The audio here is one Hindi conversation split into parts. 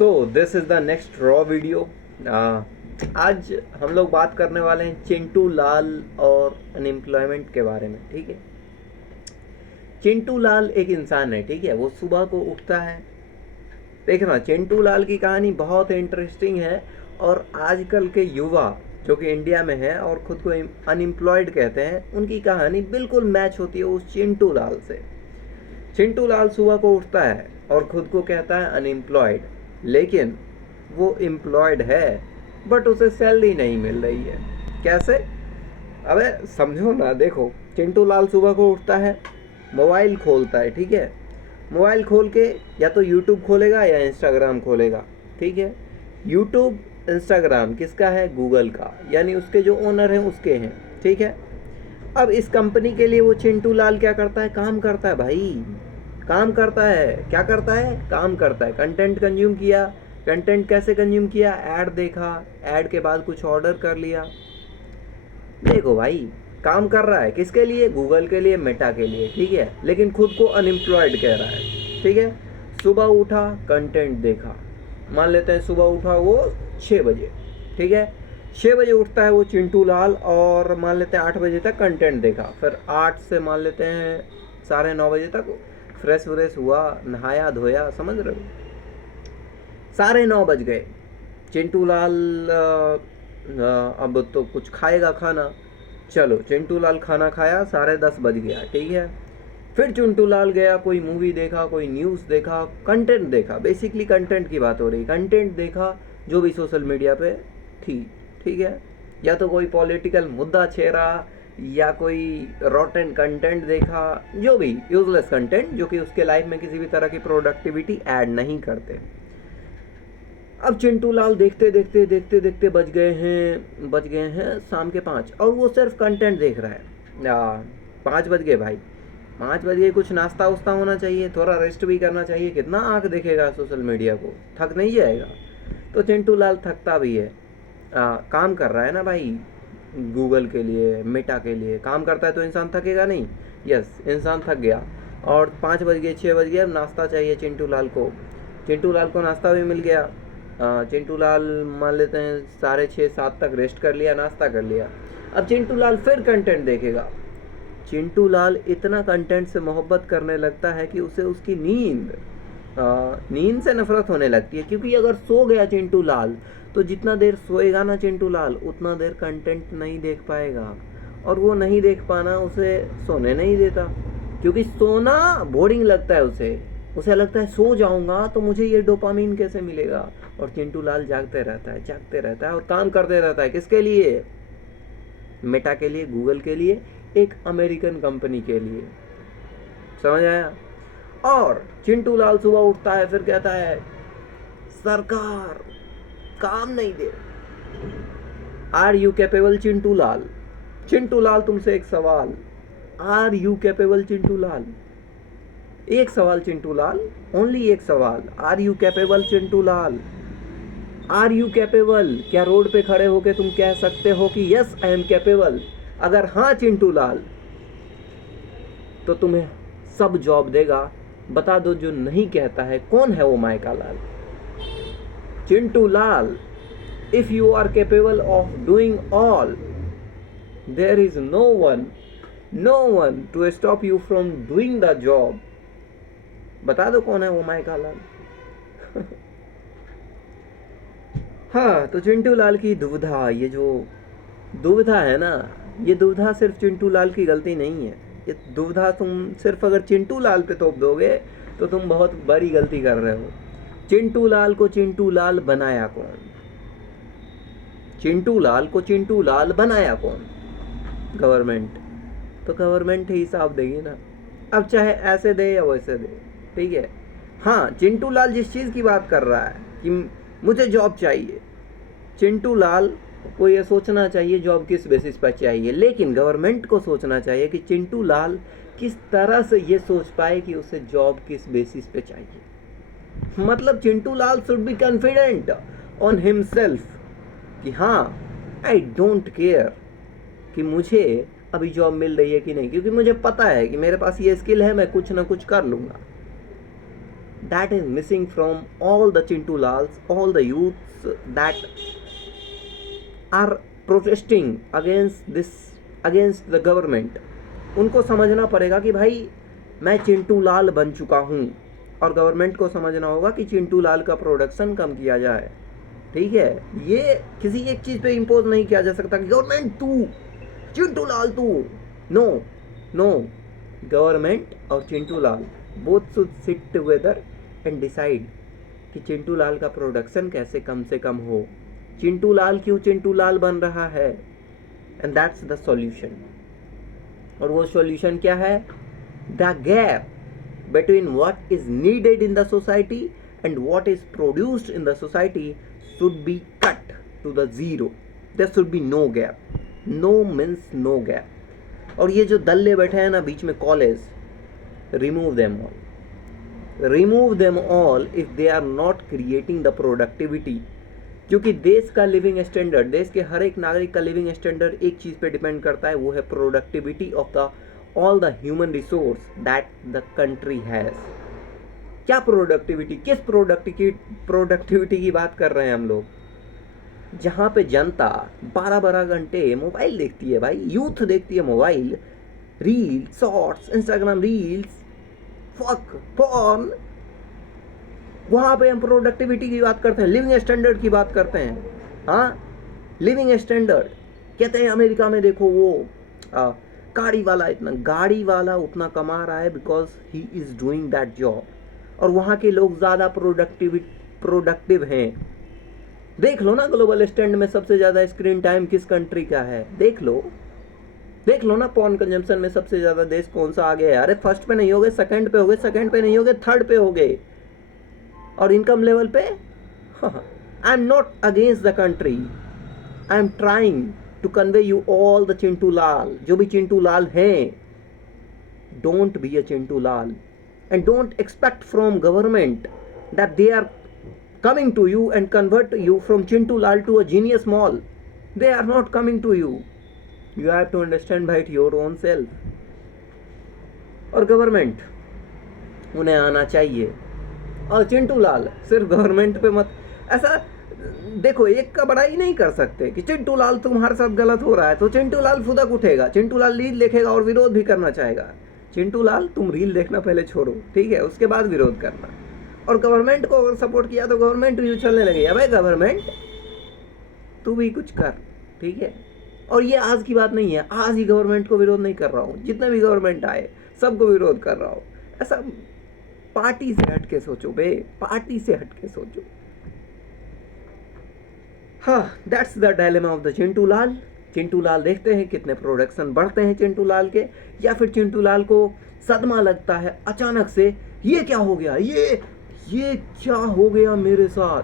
So this is the next raw video. आज हम लोग बात करने वाले हैं चिंटू लाल और अनएम्प्लॉयमेंट के बारे में। ठीक है, चिंटू लाल एक इंसान है, ठीक है। वो सुबह को उठता है। देखना, चिंटू लाल की कहानी बहुत इंटरेस्टिंग है और आजकल के युवा जो कि इंडिया में है और खुद को अनएम्प्लॉयड कहते हैं, उनकी कहानी बिल्कुल मैच होती है उस चिंटू लाल से। चिंटू लाल सुबह को उठता है और खुद को कहता है अनएम्प्लॉयड, लेकिन वो एम्प्लॉयड है बट उसे सैलरी नहीं मिल रही है। कैसे? अबे समझो ना। देखो, चिंटू लाल सुबह को उठता है, मोबाइल खोलता है, ठीक है। मोबाइल खोल के या तो यूट्यूब खोलेगा या इंस्टाग्राम खोलेगा, ठीक है। यूट्यूब इंस्टाग्राम किसका है? गूगल का, यानी उसके जो ओनर हैं उसके हैं, ठीक है। अब इस कंपनी के लिए वो चिंटू लाल क्या करता है? काम करता है भाई, काम करता है। क्या करता है? काम करता है। कंटेंट कंज्यूम किया। कंटेंट कैसे कंज्यूम किया? ऐड देखा, ऐड के बाद कुछ ऑर्डर कर लिया। देखो भाई, काम कर रहा है किसके लिए? गूगल के लिए, मेटा के लिए, ठीक है। लेकिन खुद को अनएम्प्लॉयड कह रहा है, ठीक है। सुबह उठा, कंटेंट देखा। मान लेते हैं सुबह उठा वो 6 बजे, ठीक है। 6 बजे उठता है वो चिंटू लाल और मान लेते हैं 8 बजे तक कंटेंट देखा। फिर 8 से मान लेते हैं 9:30 बजे तक फ्रेश व्रेश हुआ, नहाया धोया, समझ रहे हो। 9:30 बज गए। चिंटू लाल अब तो कुछ खाएगा खाना। चलो, चिंटू लाल खाना खाया, 10:30 बज गया, ठीक है। फिर चिंटू लाल गया, कोई मूवी देखा, कोई न्यूज़ देखा, कंटेंट देखा। बेसिकली कंटेंट की बात हो रही, कंटेंट देखा जो भी सोशल मीडिया पे थी, ठीक है। या तो कोई पॉलिटिकल मुद्दा छेड़ा या कोई रॉटन कंटेंट देखा, जो भी यूजलेस कंटेंट जो कि उसके लाइफ में किसी भी तरह की प्रोडक्टिविटी ऐड नहीं करते। अब चिंटू लाल देखते देखते देखते देखते बज गए हैं शाम के 5 और वो सिर्फ कंटेंट देख रहा है। 5 बज गए भाई, 5 बज गए। कुछ नाश्ता उस्ता होना चाहिए, थोड़ा रेस्ट भी करना चाहिए। कितना आंख देखेगा सोशल मीडिया को? थक नहीं जाएगा? तो चिंटू लाल थकता भी है। काम कर रहा है ना भाई, गूगल के लिए, मेटा के लिए काम करता है तो इंसान थकेगा नहीं? यस, इंसान थक गया और 5 बज गए, 6 बज गए। अब नाश्ता चाहिए चिंटू लाल को। चिंटू लाल को नाश्ता भी मिल गया। चिंटू लाल मान लेते हैं 6:30-7 तक रेस्ट कर लिया, नाश्ता कर लिया। अब चिंटू लाल फिर कंटेंट देखेगा। चिंटू लाल इतना कंटेंट से मोहब्बत करने लगता है कि उसे उसकी नींद से नफरत होने लगती है। क्योंकि अगर सो गया चिंटू लाल तो जितना देर सोएगा ना चिंटू लाल, उतना देर कंटेंट नहीं देख पाएगा और वो नहीं देख पाना उसे सोने नहीं देता। क्योंकि सोना बोरिंग लगता है उसे लगता है सो जाऊंगा तो मुझे ये डोपामीन कैसे मिलेगा। और चिंटू लाल जागते रहता है और काम करते रहता है। किसके लिए? मेटा के लिए, गूगल के लिए, एक अमेरिकन कंपनी के लिए। समझ आया? और चिंटू लाल सुबह उठता है, फिर कहता है सरकार काम नहीं दे। Are you capable Chintu Lal? Chintu Lal तुमसे एक सवाल, are you capable Chintu Lal? एक सवाल चिंटू लाल, ओनली एक सवाल, are you capable Chintu Lal? Are you capable? क्या रोड पे खड़े होके तुम कह सकते हो कि यस आई एम कैपेबल? अगर हाँ चिंटू लाल, तो तुम्हें सब जॉब देगा। बता दो जो नहीं कहता है कौन है वो माइका लाल? Chintu Lal, if you are capable of doing all, there is no one to stop you from doing the job. बता दो कौन है वो माइका लाल? हाँ, तो चिंटू लाल की दुविधा, ये जो दुविधा है ना, ये दुविधा सिर्फ चिंटू लाल की गलती नहीं है। ये दुविधा तुम सिर्फ अगर चिंटू लाल पे थोप दोगे तो तुम बहुत बड़ी गलती कर रहे हो। चिंटू लाल को चिंटू लाल बनाया कौन? चिंटू लाल को चिंटू लाल बनाया कौन? गवर्नमेंट। तो गवर्नमेंट ही हिसाब देगी ना। अब चाहे ऐसे दे या वैसे दे, ठीक है। हाँ, चिंटू लाल जिस चीज़ की बात कर रहा है कि मुझे जॉब चाहिए, चिंटू लाल को ये सोचना चाहिए जॉब किस बेसिस पर चाहिए। लेकिन गवर्नमेंट को सोचना चाहिए कि चिंटू लाल किस तरह से ये सोच पाए कि उसे जॉब किस बेसिस पे चाहिए। मतलब Chintu Lal should be confident on himself कि हाँ, आई डोंट केयर कि मुझे अभी जॉब मिल रही है कि नहीं, क्योंकि मुझे पता है कि मेरे पास ये स्किल है, मैं कुछ ना कुछ कर लूँगा। that is missing from all the Chintu Lals, all the youths that are protesting against the government. उनको समझना पड़ेगा कि भाई मैं चिंटू लाल बन चुका हूँ, और गवर्नमेंट को समझना होगा कि चिंटू लाल का प्रोडक्शन कम किया जाए, ठीक है। ये किसी एक चीज़ पे इम्पोज नहीं किया जा सकता कि गवर्नमेंट तू, चिंटू लाल तू, नो नो, गवर्नमेंट और Chintu Lal both should sit together and decide कि चिंटू लाल का प्रोडक्शन कैसे कम से कम हो, चिंटू लाल क्यों चिंटू लाल बन रहा है, एंड दैट्स द सॉल्यूशन। और वो सॉल्यूशन क्या है? The gap between what is needed in the society and what is produced in the society should be cut to the zero. There should be no gap, no means no gap. और ये जो दल्ले बैठे हैं ना बीच में college, remove them all, remove them all if they are not creating the productivity। क्योंकि देश का लिविंग स्टैंडर्ड, देश के हर एक नागरिक का लिविंग स्टैंडर्ड एक चीज़ पे डिपेंड करता है, वो है productivity of the all the human resource that the country has. क्या प्रोडक्टिविटी, किस प्रोडक्टिविटी की बात कर रहे हैं हम लोग? जहाँ पे जनता 12-12 घंटे मोबाइल देखती है भाई, यूथ देखती है mobile, reel, shorts, Instagram reels, fuck, porn, वहाँ पे हम प्रोडक्टिविटी की बात करते हैं, लिविंग स्टैंडर्ड की बात करते हैं। हाँ, लिविंग स्टैंडर्ड कहते हैं अमेरिका में देखो वो गाड़ी वाला उतना कमा रहा है because he is doing that job, और वहाँ के लोग ज़्यादा प्रोडक्टिव हैं। देख लो ना ग्लोबल स्टैंड में सबसे ज़्यादा स्क्रीन टाइम किस कंट्री का है, देख लो ना, पॉर्न कंजम्पशन में सबसे ज़्यादा देश कौन सा आगे है? अरे फर्स्ट पे नहीं होगे, सेकंड पे होगे, सेकंड पे नहीं होगे, थर्ड पे होगे। और इनकम लेवल पे, I am not against the country, I am trying to convey you all the Chintu Lal, जो भी चिंटू लाल हैं, don't be a Chintu Lal and don't expect from government that they are coming to you and convert you from Chintu Lal to a genius mall. They are not coming to you. You have to understand by your own self. और गवर्नमेंट, उन्हें आना चाहिए। और चिंटू लाल सिर्फ गवर्नमेंट पे मत, ऐसा देखो, एक का बड़ाई नहीं कर सकते कि चिंटू लाल तुम्हारे साथ गलत हो रहा है तो चिंटू लाल फुदक उठेगा, चिंटू लाल रील देखेगा और विरोध भी करना चाहेगा। चिंटू लाल तुम रील देखना पहले छोड़ो, ठीक है, उसके बाद विरोध करना। और गवर्नमेंट को अगर सपोर्ट किया तो गवर्नमेंट भी उछलने लगे, अबे गवर्नमेंट तू भी कुछ कर, ठीक है। और ये आज की बात नहीं है, आज ही गवर्नमेंट को विरोध नहीं कर रहा हूँ, जितने भी गवर्नमेंट आए सबको विरोध कर रहा हूँ। ऐसा पार्टी से हट के सोचो बे, पार्टी से हट के सोचो। हाँ, that's the dilemma of the Chintu Lal. Chintu Lal देखते हैं कितने प्रोडक्शन बढ़ते हैं चिंटू लाल के, या फिर चिंटू लाल को सदमा लगता है अचानक से, ये क्या हो गया, ये क्या हो गया मेरे साथ।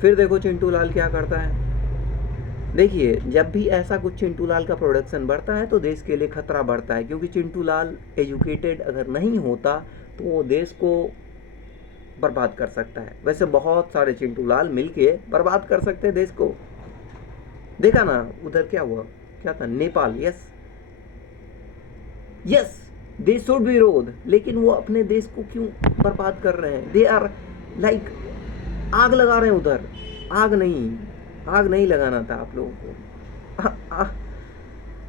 फिर देखो चिंटू लाल क्या करता है। देखिए, जब भी ऐसा कुछ चिंटू लाल का प्रोडक्शन बढ़ता है तो देश के लिए खतरा बढ़ता है, क्योंकि चिंटू लाल एजुकेटेड अगर नहीं होता तो वो देश को बर्बाद कर सकता है। वैसे बहुत सारे चिंटू लाल मिलके बर्बाद कर सकते हैं देश को। देखा ना उधर क्या हुआ, क्या था, नेपाल। यस दे शुड विरोध, लेकिन वो अपने देश को क्यों बर्बाद कर रहे हैं? दे आर लाइक आग लगा रहे हैं उधर। आग नहीं लगाना था आप लोगों को।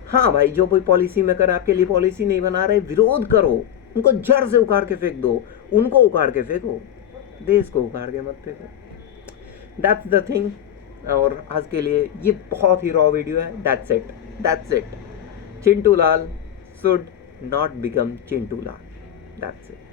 हाँ भाई, जो कोई पॉलिसी मेकर आपके लिए पॉलिसी नहीं बना रहे, विरोध करो, उनको जड़ से उखाड़ के फेंक दो, उनको उखाड़ के फेंको, देश को उखाड़ के मत फेंको। That's the thing. और आज के लिए ये बहुत ही रॉ वीडियो है। That's it. Chintu Lal should not become Chintu Lal. That's it.